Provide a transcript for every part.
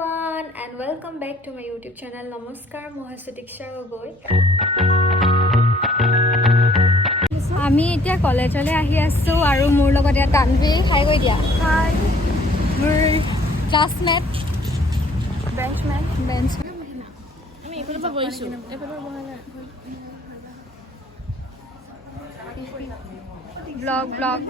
everyone and welcome back to my YouTube channel. Namaskar, moi Dikxagogoi. আমি এতিয়া কলেজলৈ আহি আছো আৰু মোৰ লগত এটা তানভি হাই কৈ দিয়া। হাই। মোৰ ক্লাছমেট বেঞ্চমেট আমি এইফালৰ পৰা গৈছো এইফালৰ বহা নাই ব্লগ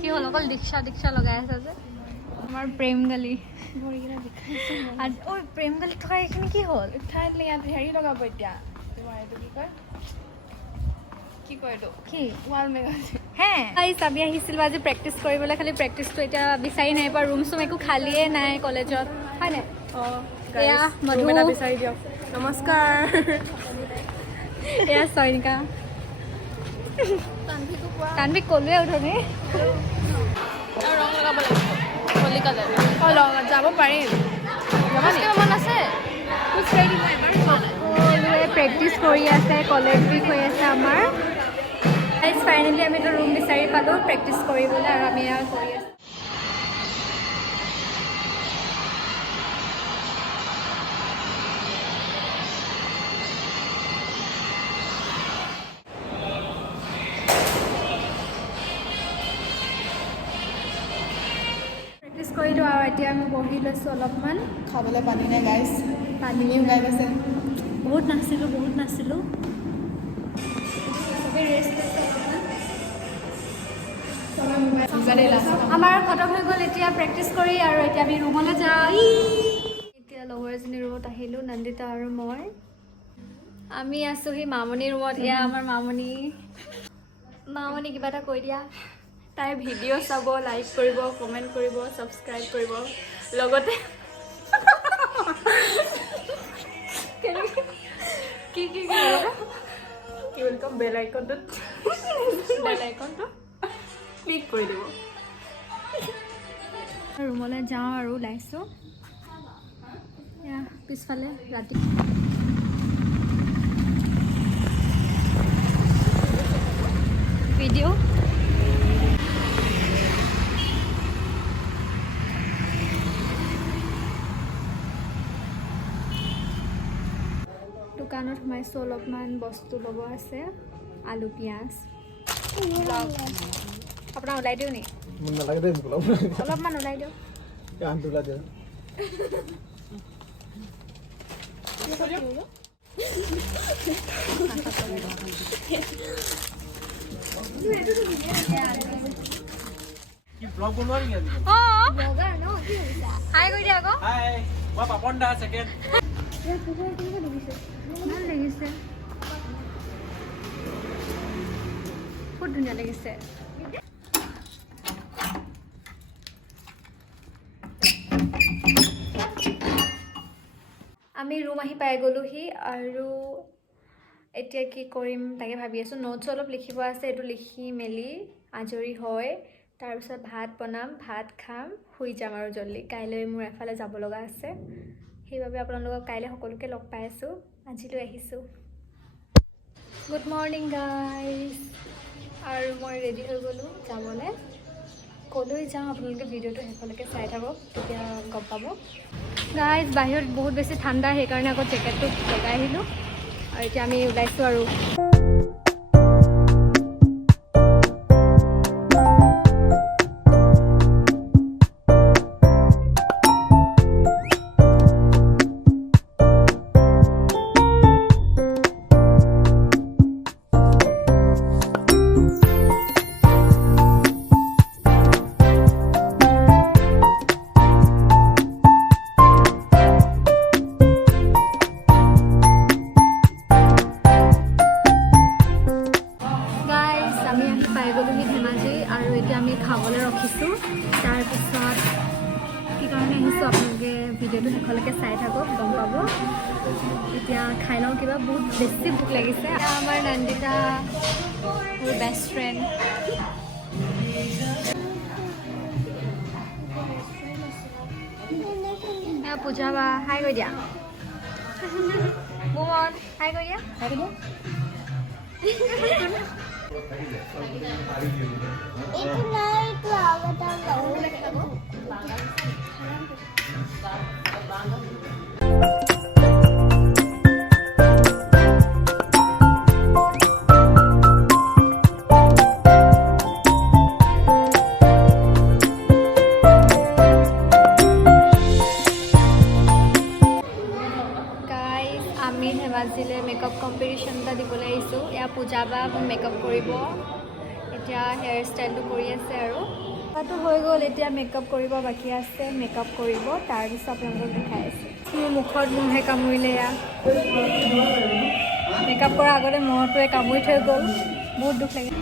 কি হল অকল দীক্ষা লগাই আছে যে আমাৰ প্ৰেম গালি আজি ঐ প্ৰেম গালি থকা এইখিনি কি হল ঠাইত ইয়াত হেৰি লগাব এতিয়া তোমাৰ এইটো কি কয় এইটো কি ৱাল মেগাজিন হে চাবি আহিছিল আজি প্ৰেক্টিচ কৰিবলৈ খালি প্ৰেক্টিচটো এতিয়া বিচাৰি নাই পোৱা ৰুম চুম একো খালিয়ে নাই কলেজত হয় নাই এয়া মধু এটা বিচাৰি দিয়ক নমস্কাৰ এয়া সৈনিকা তানভি কলোৱে উঠনি ৰং লগাব লাগিব হলি কালাৰ যাব পাৰিম মন আছে প্ৰেক্টিচ কৰি আছে কলেজ উইক হৈ আছে আমাৰ ফাইনেলি আমি এটা ৰুম বিচাৰি পালোঁ প্ৰেক্টিচ কৰিবলৈ আৰু আমি এয়া কৰি আছোঁ কৰিলোঁ আৰু এতিয়া আমি বহি লৈছোঁ অলপমান খাবলৈ পানী নাই গাইছ পানী ওলাই গৈছে বহুত নাছিলোঁ আমাৰ খতম হৈ গ'ল এতিয়া প্ৰেক্টিচ কৰি আৰু এতিয়া আমি ৰুমলৈ যাওঁ এতিয়া লগৰ এজনী ৰুমত আহিলোঁ নন্দিতা আৰু মই আমি আছোঁহি মামনি ৰুমত এয়া আমাৰ মামনি কিবা এটা কৈ দিয়া তাই ভিডিঅ' চাব লাইক কৰিব কমেণ্ট কৰিব ছাবস্ক্ৰাইব কৰিব লগতে কি ৱেলকাম বেল আইকনটো ক্লিক কৰি দিব ৰুমলৈ যাওঁ আৰু ওলাইছোঁ পিছফালে ৰাতি ভিডিঅ' দোকানত সোমাইছোঁ অলপমান বস্তু ল'ব আছে আলু পিঁয়াজ আপোনাৰ ওলাই দিওঁ নি অলপমান ওলাই দিওঁ হাই কৰি দিয়া আকৌ মই পাপন দা ছেকেণ্ড ভাল লাগিছে বহুত ধুনীয়া লাগিছে আমি ৰুম আহি পাই গ'লোহি আৰু এতিয়া কি কৰিম তাকে ভাবি আছোঁ নোটছ অলপ লিখিব আছে এইটো লিখি মেলি আজৰি হয় তাৰপিছত ভাত বনাম ভাত খাম শুই যাম আৰু জল্দি কাইলৈ মোৰ এফালে যাব লগা আছে সেইবাবে আপোনালোকক কাইলৈ সকলোকে লগ পাই আছোঁ আজিলৈ আহিছোঁ গুড মৰ্ণিং গাইজ আৰু মই ৰেডি হৈ গ'লোঁ যাবলৈ ক'লৈ যাওঁ আপোনালোকে ভিডিঅ'টো শেষলৈকে চাই থাকক তেতিয়া গম পাব গাইজ বাহিৰত বহুত বেছি ঠাণ্ডা সেইকাৰণে আকৌ জেকেটটো লগাই আহিলোঁ আৰু এতিয়া আমি ওলাইছোঁ আৰু খাবলৈ ৰখিছোঁ তাৰপিছত কি কাৰণে আহিছোঁ আপোনালোকে ভিডিঅ'টো শেষলৈকে চাই থাকক গম পাব এতিয়া খাই লওঁ কিবা বহুত বেছি ভোক লাগিছে আমাৰ নন্দিতা মোৰ বেষ্ট ফ্ৰেণ্ড পূজা বা হাই কৈ দিয়া বুমন হাই কৈ দিয়া আমি ধেমাজিলে মেকআপ কম্পিটিশ্যন এটা দিবলৈ আহিছোঁ। এয়া পূজা বা মেকআপ কৰিব, এতিয়া হেয়াৰ ষ্টাইলটো কৰি আছে আৰু তাতো হৈ গ'ল। এতিয়া মেকআপ কৰিব বাকী আছে, মেকআপ কৰিব, তাৰপিছত আপোনালোকক দেখাই আছোঁ। মোৰ মুখত মহে কামুৰিলে, এয়া মেকআপ কৰাৰ আগতে মহটোৱে কামুৰি থৈ গ'ল, বহুত দুখ লাগে।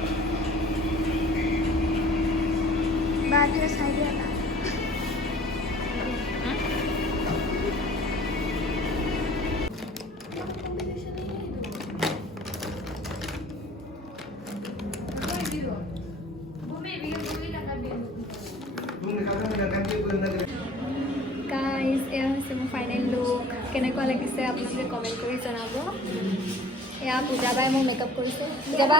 গাইজ, এয়া হৈছে মোৰ ফাইনেল লুক। কেনেকুৱা লাগিছে আপোনালোকে কমেণ্ট কৰি জনাব। এয়া পূজাবাই মোক মেকআপ কৰিছে। পূজাবা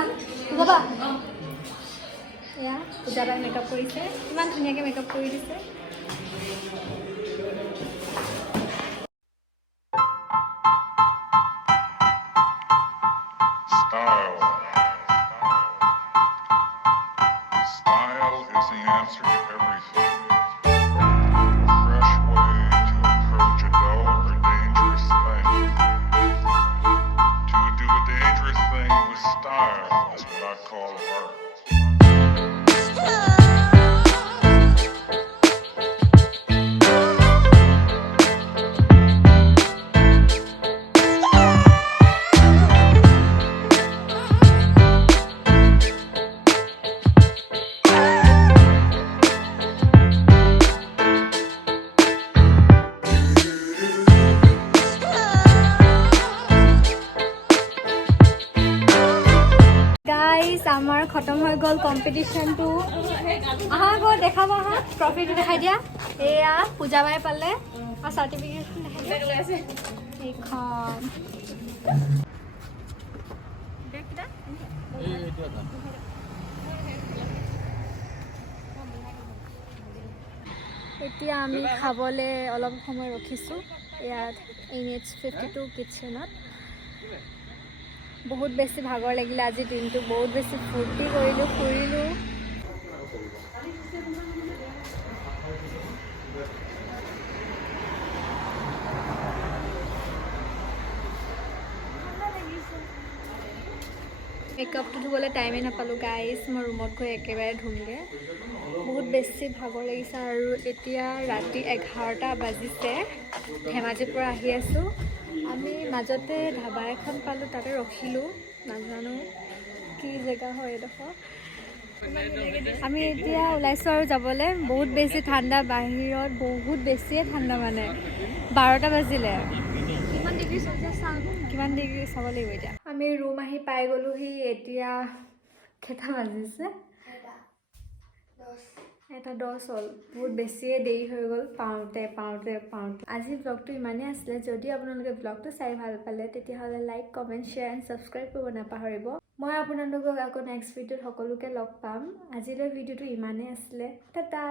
এয়া পূজাবাই মেকআপ কৰিছে, ইমান ধুনীয়াকৈ মেকআপ কৰি দিছে। Style is the answer to everything. A fresh way to approach a dull or dangerous thing. To do a dangerous thing with style is what I call art. আমাৰ খতম হৈ গ'ল কম্পিটিশ্যনটো। আহা আকৌ দেখাব, আহা ট্ৰফিটো দেখাই দিয়া। এয়া পূজাবাই পালে আৰু চাৰ্টিফিকেটখন দেখাই দিয়া এইখন। এতিয়া আমি খাবলৈ অলপ সময় ৰখিছোঁ ইয়াত NH52 কিটচেনত। বহুত বেছি ভাগৰ লাগিলে আজিৰ দিনটো, বহুত বেছি ফূৰ্তি কৰিলোঁ, ফুৰিলোঁ। মেকআপটো ধুবলৈ টাইমেই নাপালোঁ গাইজ, মই ৰুমত গৈ একেবাৰে ধুমগৈ। বহুত বেছি ভাগৰ লাগিছে আৰু এতিয়া ৰাতি 11টা বাজিছে। ধেমাজিৰ পৰা আহি আছোঁ। আমি মাজতে ধাবা এখন পালোঁ, তাতে ৰখিলোঁ। নাজানো কি জেগা হয় এডোখৰ। আমি এতিয়া ওলাইছোঁ আৰু যাবলৈ। বহুত বেছি ঠাণ্ডা, বাহিৰত বহুত বেছিয়ে ঠাণ্ডা, মানে 12টা বাজিলে। কিমান ডিগ্ৰী চাব লাগিব এতিয়া। আমি ৰুম আহি পাই গ'লোহি। এতিয়া কেইটা বাজিছে? 1:10 হ'ল। বহুত বেছিয়ে দেৰি হৈ গ'ল পাওঁতে। আজি ব্লগটো ইমানেই আছিলে। যদি আপোনালোকে ব্লগটো চাই ভাল পালে তেতিয়াহ'লে like, comment, share and subscribe কৰিব নাপাহৰিব। মই আপোনালোকক আকৌ নেক্সট ভিডিঅ'ত সকলোকে লগ পাম। আজিলৈ ভিডিঅ'টো ইমানেই আছিলে। টাটা।